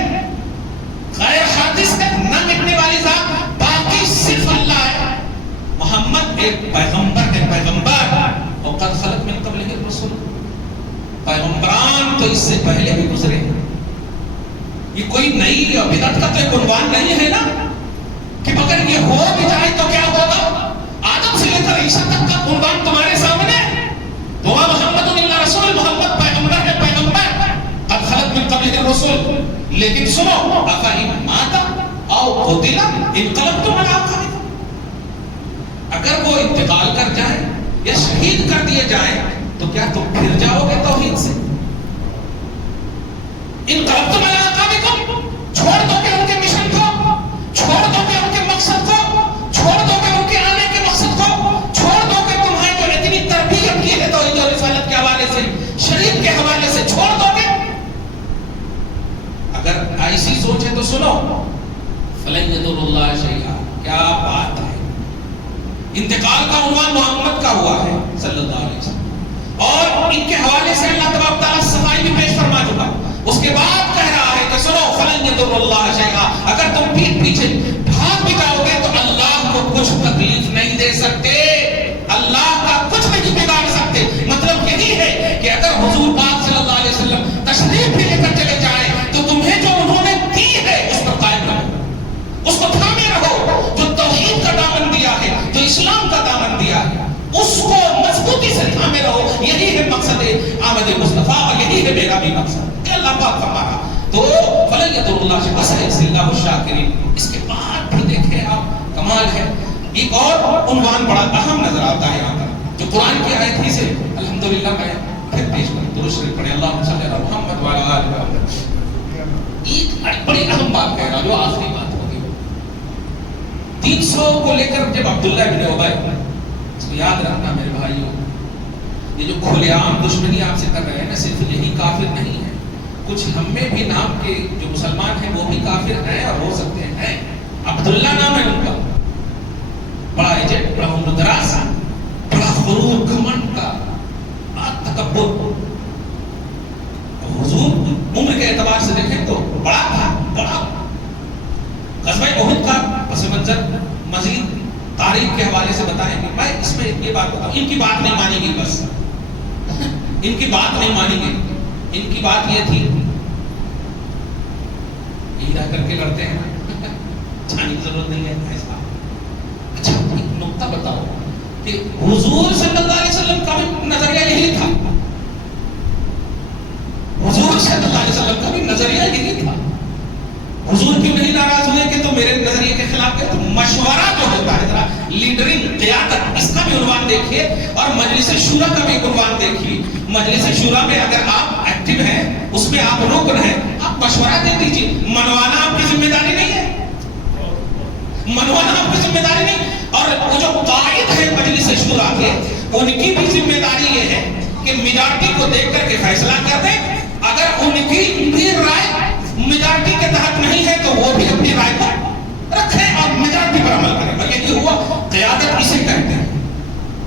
غیر حادث ہے، نہ مٹنے والی ذات، باقی صرف اللہ ہے۔ محمد ایک پیغمبر ہے، پیغمبر، اور قد خلق من قبلہ الرسل، پیغمبران تو اس سے پہلے بھی گزرے ہیں۔ یہ کوئی نئی بدعت کا تو عنوان نہیں ہے نا کہ مگر یہ ہو بھی جائے تو کیا ہوگا؟ آدم سے لے کر عیسیٰ تک کا عنوان تمہارے سامنے، وما محمد الا رسول، محمد پیغمبر ہے، پیغمبر، قد خلت من قبلہ الرسل۔ لیکن سنو، افإن مات او قتل انقلبتم علی اعقابکم، اگر وہ انتقال کر جائیں یا شہید کر دیے جائیں تو کیا تم پھر جاؤ گے توحید سے؟ انقلبتم علی اعقابکم، چھوڑ دو گے ان کے مشن کو، چھوڑ دو گے ان کے مقصد کو، چھوڑ دو گے ان کے آنے کے مقصد کو، چھوڑ دو گے تمہیں جو اتنی تربیت کی ہے توحید اور رسالت کے حوالے سے، شریعت کے حوالے سے، چھوڑ دو گے؟ اگر ایسی سوچ ہے تو سنو، فلن یضر اللہ شیئا، کیا بات ہے، انتقال کا عنوان محمد کا ہوا ہے صلی اللہ علیہ وسلم، اور ان کے حوالے سے اللہ تبارک تعالیٰ صفائی بھی پیش فرما چکا۔ اس کے بعد کہہ رہا ہے کہ سنو، فلن یضر اللہ شیئا، اگر تم پیٹ پیچھے بھاگ بھی جاؤ گے تو اللہ کو کچھ تکلیف نہیں دے سکتے، اللہ کا کچھ نہیں بگاڑ سکتے۔ مطلب یہی ہے کہ اگر حضور پاک صلی اللہ علیہ وسلم تشریف بھی لے کر چلے جائیں تو تمہیں جو انہوں نے دی ہے اس پر قائم رہو، اس کو تھامے رہو، جو توحید کا دامن دیا ہے، جو اسلام کا دامن دیا ہے، اس کو مضبوطی سے تھامے رہو۔ یہی ہے مقصد آمد مصطفیٰ، اور یہی ہے میرا بھی مقصد کہ اللہ پاک فرمایا تو فلن یضر اللہ شیئا وسيجزي الله الشاکرین۔ اس کے بعد بھی دیکھیں آپ، کمال ہے، ایک اور عنوان بڑا اہم نظر آتا ہے یہاں پر، جو قرآن کی آیت ہی سے الحمدللہ میں پھر پیش کروں، درود شریف پڑھیں، اللہم صلی علی محمد وعلی آل محمد۔ ایک بڑی اہم بات کہہ رہا جو آخری بات ہوگی، 300 کو لے کر جب عبداللہ بن ابی، اس کو یاد رکھنا میرے بھائیوں، یہ جو کھلے عام دشمنی آپ سے کر رہے ہیں نا، صرف یہی کافر نہیں ہے، کچھ ہم میں بھی نام کے جو مسلمان ہیں وہ بھی کافر ہیں اور ہو سکتے ہیں۔ عبداللہ نام ہے ان کا، بڑا ایجنٹ، بڑا عمر دراز، بڑا غرور، گھمنڈ کا، تکبر، حضور عمر کے اعتبار سے دیکھیں تو بڑا تھا، بڑا۔ غزوہ احد کا پس منظر یہ بات بتاؤ، ان کی بات نہیں مانی گئی، بس ان کی بات نہیں مانی گئی، ان کی بات یہ تھی ہیرا کر کے لڑتے ہیں نا، جانے کی ضرورت نہیں ہے ایسا۔ اچھا ایک نقطہ بتاؤ کہ حضور صلی اللہ علیہ وسلم کا بھی نظریہ یہی تھا، حضور صلی اللہ علیہ وسلم کا بھی نظریہ یہی تھا، حضور کیوں نہیں ناراض ہوئے کہ تم میرے نظریے کے خلاف کیا؟ مشورہ جو ہوتا ہے ذرا لیڈرنگ، قیادت، اس کا بھی عنوان دیکھیے، اور مجلس شورا کا بھی عنوان دیکھیے۔ مجلس شورا میں اگر آپ ایکٹیو ہیں، اس میں آپ رکن ہیں، آپ مشورہ دے دیجیے، منوانا آپ کی ذمہ داری نہیں ہے، منوانا آپ کی ذمہ داری نہیں۔ اور وہ جو قائد ہے مجلس شورا کے، ان کی بھی ذمہ داری یہ ہے کہ میجارٹی کو دیکھ کر کے فیصلہ کر دیں، اگر ان کی بھی رائے میجارٹی کے تحت نہیں ہے تو وہ بھی اپنی رائے کو رکھیں اور میجارٹی پر عمل کریں۔ اور یہی ہوا، قیادت اسے کہتے ہیں۔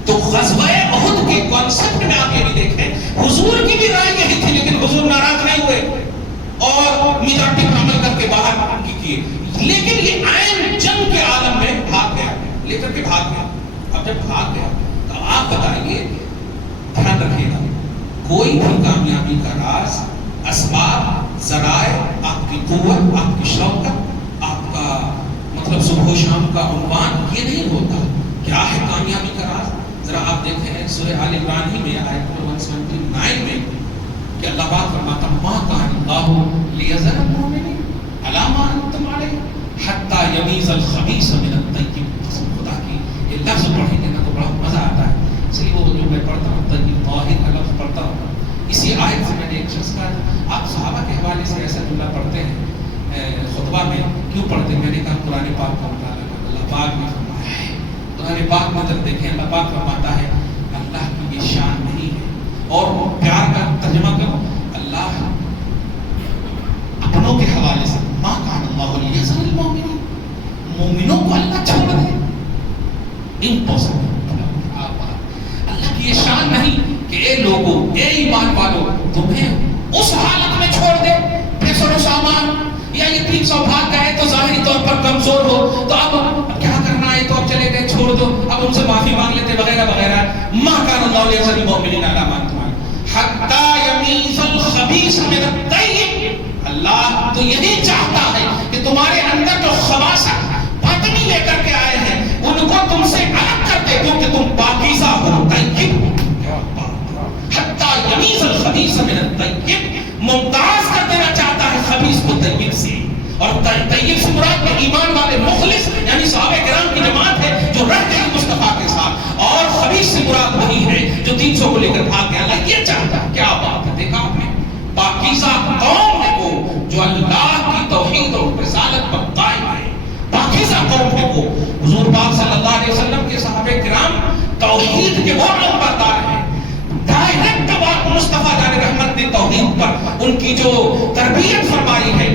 تو غزوہ احد کے کانسیپٹ میں آپ یہ بھی دیکھیں، حضور کی بھی رائے یہی تھی، لیکن حضور ناراض نہیں ہوئے اور میجارٹی پر عمل کر کے باہر کیے، لیکن یہ عین جنگ کے عالم میں بھاگ گیا، لے کر کے بھاگ گیا۔ اب جب بھاگ گیا تو آپ بتائیے، دھیان رکھیے گا، کوئی بھی کامیابی کا راز اسباب، ذرائع، آپ کی قوت، آپ کی شوکت، آپ کا مطلب صبح و شام کا عنوان یہ نہیں ہوتا۔ کیا ہے کامیابی کا راز؟ ذرا آپ دیکھیں سورہ آل عمران ہی میں آیت 179 میں کہ اللہ پاک فرماتا ما کان اللہ لیذر المؤمنین علی ما انتم علیہ حتی یمیز الخبیث من الطیب۔ قسم خدا کی یہ لفظ پڑھیں گے نا تو بڑا مزہ آتا ہے، اس لیے وہ جو میں پڑھتا ہوں طیب طاہر کا لفظ پڑھتا ہوں، اسی آیت سے میں نے ایک شخص کا، آپ صحابہ کے حوالے سے ایسا جملہ پڑھتے ہیں خطبہ میں، کیوں پڑھتے ہیں؟ میں نے کہا قرآن پاک کا مطالعہ کر، اللہ پاک نے فرمایا ہے، قرآن پاک میں جب دیکھیں اللہ پاک فرماتا ہے اللہ کی یہ شان نہیں ہے، اور پیار کا ترجمہ کرو، اللہ اپنوں کے حوالے سے ما کان اللہ لیذر المؤمنین، مومنوں کو اللہ چھوڑ دے، امپوسبل، اللہ کی یہ شان نہیں کہ اے لوگوں، اے ایمان والو، تمہیں اس حالت میں چھوڑ دے، پیسوں و سامان یا یہ 300 بھاگ گئے تو ظاہری طور پر کمزور ہو تو اب کیا کرنا ہے، تو اب چلے گئے، چھوڑ دو، اب ان سے معافی مانگ لیتے وغیرہ وغیرہ۔ ما کان اللہ لیذر المؤمنین علی ما انتم علیہ حتی یمیز الخبیث من الطیب۔ اللہ تو یہی چاہتا ہے کہ تمہارے اندر جو خباثت باطنی لے کر کے آئے ہیں ان کو تم سے الگ کر دے، کیونکہ تم پاکیزہ ہو، طیب ہو۔ حتی یمیز الخبیث من الطیب، ممتاز کر دینا چاہتا ہے خبیث کو طیب سے، اور طیب سے مراد میں ایمان والے مخلص یعنی صحابہ کرام کی جماعت ہے جو رہ گئی مصطفیٰ کے ساتھ، اور خبیث سے مراد وہی ہے جو 300 کو لے کر بھاگ گیا۔ اللہ یہ چاہتا ہے، کیا بات ہے، دیکھا آپ نے، پاکیزہ قوم ہے وہ جو اللہ کی توحید اور رسالت پر قائم ہے، پاکیزہ قوم ہے وہ۔ حضور پاک صلی اللہ علیہ وسلم کے صحابہ کرام توحید کے وہ نمبردار ہیں، ڈائریکٹ بات مصطفیٰ جان رحمت نے توحید پر ان کی جو تربیت فرمائی ہے،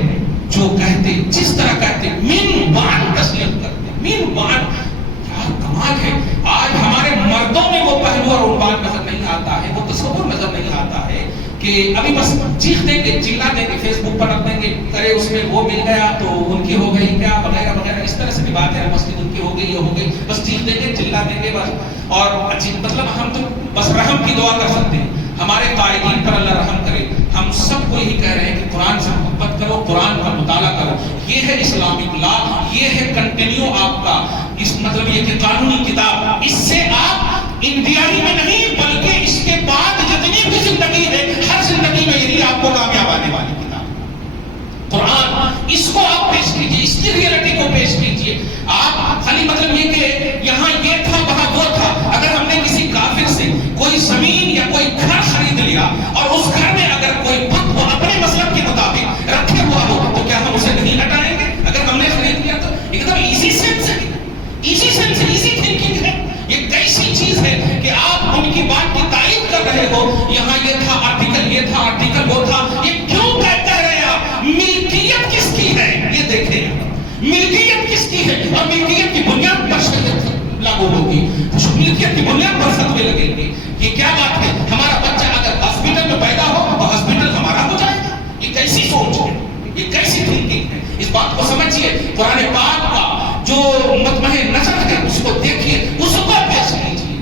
جو کہتے جس طرح کہتے من وعن تسلیم کرتے، من وعن، کیا کمال ہے۔ آج ہمارے مردوں میں وہ پہلو اور عنوان نظر نہیں آتا ہے، وہ تصور نظر نہیں آتا ہے کہ ابھی بس چیخ دیں گے، چلا دیں گے، فیس بک پر رکھ دیں گے، کرے اس میں وہ مل گیا تو ان کی ہو گئی کیا وغیرہ وغیرہ، اس طرح سے بھی بات ہے، مسجد ان کی ہو گئی، یہ ہو گئی، بس چیخ دیں گے، چلا دیں گے بس۔ اور مطلب ہم تو بس رحم کی دعا کر سکتے ہیں، ہمارے قائدین پر اللہ رحم کرے۔ ہم سب کو یہی کہہ رہے ہیں کہ قرآن سے محبت کرو، قرآن کا مطالعہ کرو، یہ ہے اسلامک لا، یہ ہے کنٹینیو آپ کا، اس مطلب یہ کہ قانونی کتاب، اس سے آپ انڈیا ہی میں نہیں بلکہ اس کے بعد جتنی بھی زندگی ہے ہر زندگی میں یہی آپ کو کامیاب آنے والی کتاب قرآن، اس کو آپ پیش کیجئے، اس کی ریئلٹی کو پیش کیجئے۔ آپ خالی مطلب یہ کہ یہاں یہ تھا وہاں وہ تھا، اگر ہم نے کسی کافر سے کوئی زمین یا کوئی گھر خرید لیا اور اس گھر میں اگر کوئی بت وہ اپنے مسلک کے مطابق رکھے ہوا ہو تو کیا ہم اسے نہیں ہٹائیں گے؟ اگر ہم نے خرید لیا تو ایک دم ایزی سینس ہے، ایزی سینس، ایزی تھنکنگ ہے۔ یہ کیسی چیز ہے کہ آپ ان کی بات کی تائید کر رہے ہو، یہاں یہ تھا آرٹیکل، یہ تھا آرٹیکل، وہ تھا، یہ کیوں کہتے رہے آپ؟ ملکیت کس کی ہے یہ دیکھیں، ملکیت کس کی ہے، اور ملکیت کی بنیاد پر شریعت لاگو ہوگی، ملکیت کی بنیاد پر فتوے لگیں گے۔ یہ کیا بات ہے؟ ہمارا بچہ اگر ہاسپٹل میں پیدا ہو تو ہاسپٹل ہمارا ہو جائے گا، یہ کیسی سوچ ہے، یہ کیسی تھنکنگ ہے؟ اس بات کو سمجھیے، قرآن پاک کا جو مطمئن نظر ہے اس کو دیکھیے، اس کو پیش کیجیے۔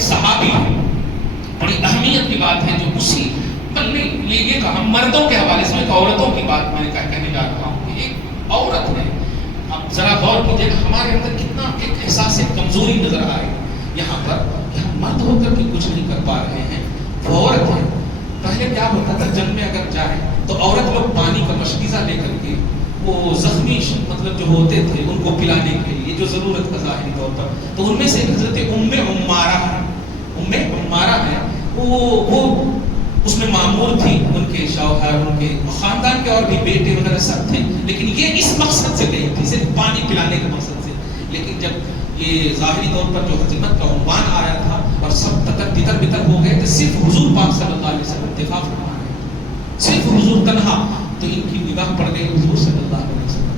ایک صحابی ہے، بڑی اہمیت کی بات ہے جو اسی بلکہ یہ کہا مردوں کے حوالے سے، ایک عورتوں کی بات میں کہنے جا رہا ہوں کہ ایک عورت ہے، آپ ذرا غور کیجیے ہمارے اندر کتنا ایک احساس کمزوری نظر آ رہی ہے یہاں پر، یہاں مرد ہو کر کے کچھ نہیں کر پا رہے ہیں، وہ عورت ہے۔ پہلے کیا ہوتا تھا جنگ میں اگر جائے تو عورت لوگ پانی کا مشکیزہ لے کر کے وہ زخمی مطلب جو ہوتے تھے ان کو پلانے کے لیے جو ضرورت کا ظاہری طور پر، تو ان میں سے حضرت ام عمارہ ہے، وہ اس میں معمور تھی، ان کے شوہر ان کے خاندان کے اور بھی بیٹے وغیرہ سب تھے، لیکن یہ اس مقصد سے گئی تھی صرف پانی پلانے کے مقصد سے۔ لیکن جب یہ ظاہری طور پر جو خدمت کا عنوان آیا تھا اور سب تتر بتر ہو گئے تو صرف حضور پاک صلی اللہ علیہ وسلم دفاع فرما رہے ہیں، صرف حضور تنہا، تو ان کی نگاہ پڑ گئی حضور صلی اللہ علیہ وسلم،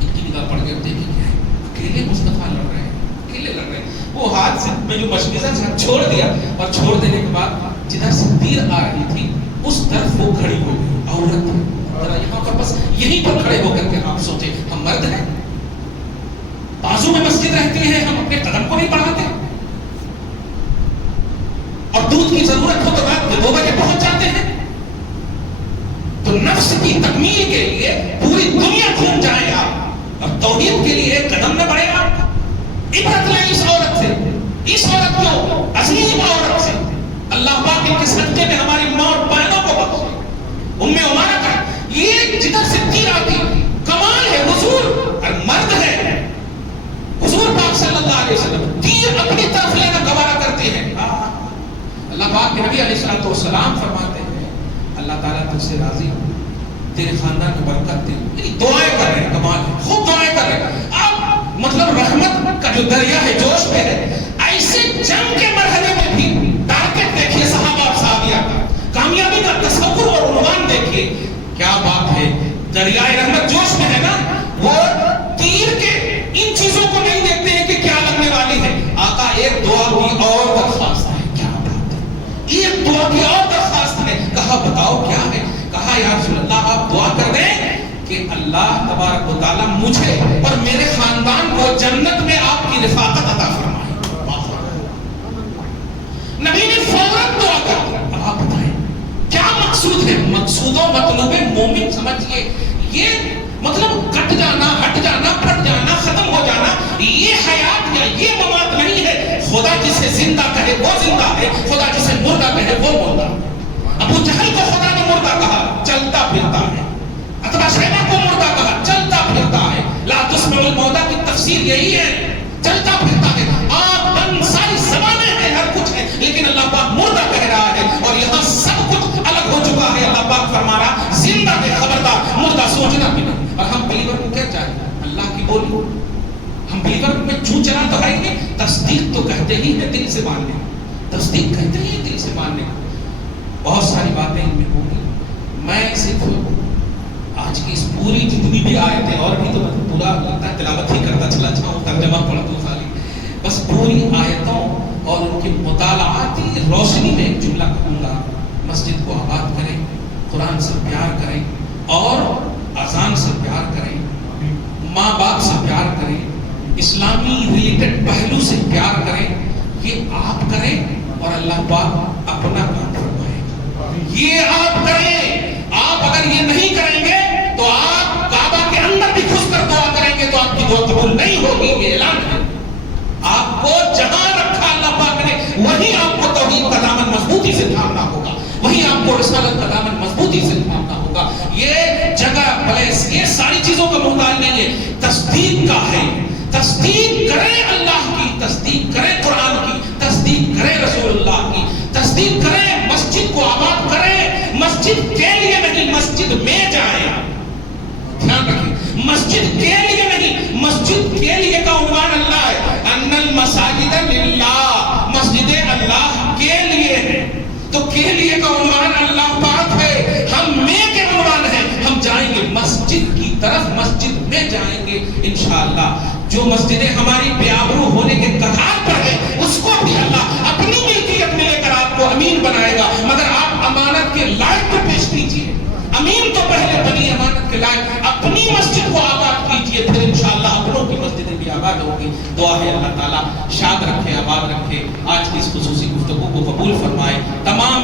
ان کی نگاہ پڑ گئی، دیکھیں کیا ہے، اکیلے مصطفیٰ لڑ رہے ہیں، اکیلے لڑ رہے ہیں۔ وہ ہاتھ سے میں جو مشکیزہ چھوڑ دیا، اور چھوڑ دینے کے بعد جدھر سے تیر آ رہی تھی اس طرف وہ کھڑی ہو گئی، عورت ہے۔ ذرا یہاں پر بس یہیں پر کھڑے ہو کر کے آپ سوچیں، ہم مرد ہیں، بازو میں مسجد رہتے ہیں، ہم اپنے قدم کو نہیں بڑھاتے، اور دودھ کی ضرورت ہو تو رات میں 2 بجے پہنچ جاتے ہیں۔ تو نفس کی تکمیل کے لیے پوری دنیا گھوم جائے آپ، اور توحید کے لیے ایک قدم نہ بڑھے آپ۔ عبرت لیں اس عورت سے، اس عورت کو، عظیم عورت سے۔ اللہ پاک ان کے صدقے میں ہماری ماں اور بہنوں کو بخشے۔ ام عمارہ کا یہ جدھر سے تیر آتی، کمال ہے، حضور اور مرد ہے، حضور پاک صلی اللہ علیہ وسلم تیر اپنی طرف لینا گوارا کرتے ہیں۔ اللہ پاک کے نبی علیہ السلام فرماتے ہیں اللہ تعالیٰ تجھ سے راضی ہو، تیرے خاندان میں برکت دے، یعنی دعائیں کر رہے ہیں، کمال ہے، خوب دعائیں کر رہے ہیں۔ اب مطلب رحمت کا جو دریا ہے جوش میں ہے، ایسے جنگ کے مرحلے میں بھی ٹارگٹ دیکھیے صحابہ اور صحابیہ کا، کامیابی کا تصور اور عنوان دیکھیے، کیا بات ہے، دریائے رحمت جوش میں ہے نا، وہ تیر کے ان چیزوں کو نہیں دیکھتے ہیں کہ کیا لگنے والی ہے، آقا ایک دعا کی اور درخواست ہے، کیا بات ہے، ایک دعا کی اور درخواست ہے، کہا بتاؤ کیا ہے، کہا یا رسول اللہ آپ دعا کر دیں کہ اللہ تبارک و تعالیٰ مجھے اور میرے خاندان کو جنت میں آپ کی رفاقت عطا فرمائے۔ نبی نے فوراً دعا کر دیا۔ اب آپ بتائیں کیا مقصود ہے، مقصود و مطلوب مومن سمجھئے، یہ مطلب کٹ جانا، ہٹ جانا، پھٹ جانا، ختم ہو جانا، یہ حیات یا یہ ممات نہیں ہے۔ خدا جسے زندہ کہے وہ زندہ ہے، خدا جسے مردہ کہے وہ مردہ ہے۔ ابو جہل کو خدا نے مردہ کہا، چلتا پھرتا ہے۔ عتبہ شیبہ کو مردہ کہا، چلتا پھرتا ہے۔ لا تسمع الموتى کی تفسیر یہی ہے، چلتا پھرتا ہے، آپ بن ساری زمانے ہیں، ہر کچھ ہے، لیکن اللہ پاک مردہ کہہ رہا ہے، اور یہاں سب کچھ الگ ہو چکا ہے۔ اللہ پاک فرما رہا زندہ ہے، خبردار، مردہ سوچنا بھی نہیں۔ اور ہم بلیور کو کیا چاہیے، اللہ کی بولی، ہم بلیور میں چون چلا تو ہے ہی، تصدیق تو کہتے ہی ہیں دل سے ماننے، تصدیق کہتے ہی دل سے ماننے۔ بہت ساری باتیں ان میں ہوگی، میں صرف آج کی اس پوری جتنی بھی آیتیں، اور بھی تو پورا لگتا ہے تلاوت ہی کرتا چلا جاؤں، ترجمہ پڑھ دوں خالی، بس پوری آیتوں اور ان کی مطالعاتی روشنی میں ایک جملہ کہوں گا، مسجد کو آباد کریں، قرآن سے پیار کریں، اور اذان سے پیار کریں، ماں باپ سے پیار کریں، اسلامی ریلیٹڈ پہلو سے پیار کریں، یہ آپ کریں اور اللہ پاک اپنا کام فرمائے گا۔ یہ آپ کریں، آپ اگر یہ نہیں کریں گے تو آپ کعبہ کے اندر بھی گھس کر دعا کریں گے تو آپ کی دعا قبول نہیں ہوگی، یہ اعلان ہے۔ آپ کو جہاں رکھا اللہ پاک نے وہیں آپ کو توحید کا دامن مضبوطی سے تھامنا ہوگا، وہیں آپ کو رسالت کا دامن مضبوطی سے تھامنا ہوگا۔ یہ جگہ پلیس یہ ساری چیزوں کا محتاج نہیں ہے، تصدیق کا ہے۔ تصدیق کریں اللہ کی، تصدیق کریں قرآن کی، تصدیق کریں رسول اللہ کی، تصدیق کریں، مسجد کو آباد کریں، مسجد کے لیے نہیں مسجد میں جائیں۔ دھیان رکھیں، مسجد کے لیے نہیں، مسجد کے لیے کا عنوان اللہ ہے، ان المساجد للہ، مسجد اللہ کے لیے ہے، تو کے لیے کا عنوان اللہ پاک ہے، ہم میں کے عنوان ہے، ہم جائیں گے مسجد کی طرف، مسجد میں جائیں گے انشاءاللہ۔ جو مسجدیں ہماری بے آبرو ہونے کے کگار پر ہے اس کو بھی اللہ اپنی ملکیت میں لے کر آپ کو امین بنائے گا، مگر آپ امانت کے لائق کو پیش کیجیے، امین تو پہلے بنی امانت کے لائق، اپنی مسجد کو آباد کیجیے، پھر انشاءاللہ اپنوں کی مسجدیں بھی آباد برباد ہوگی. دعا ہے اللہ تعالیٰ شاد رکھے, آباد رکھے, آج کی اس خصوصی گفتگو کو قبول فرمائے. تمام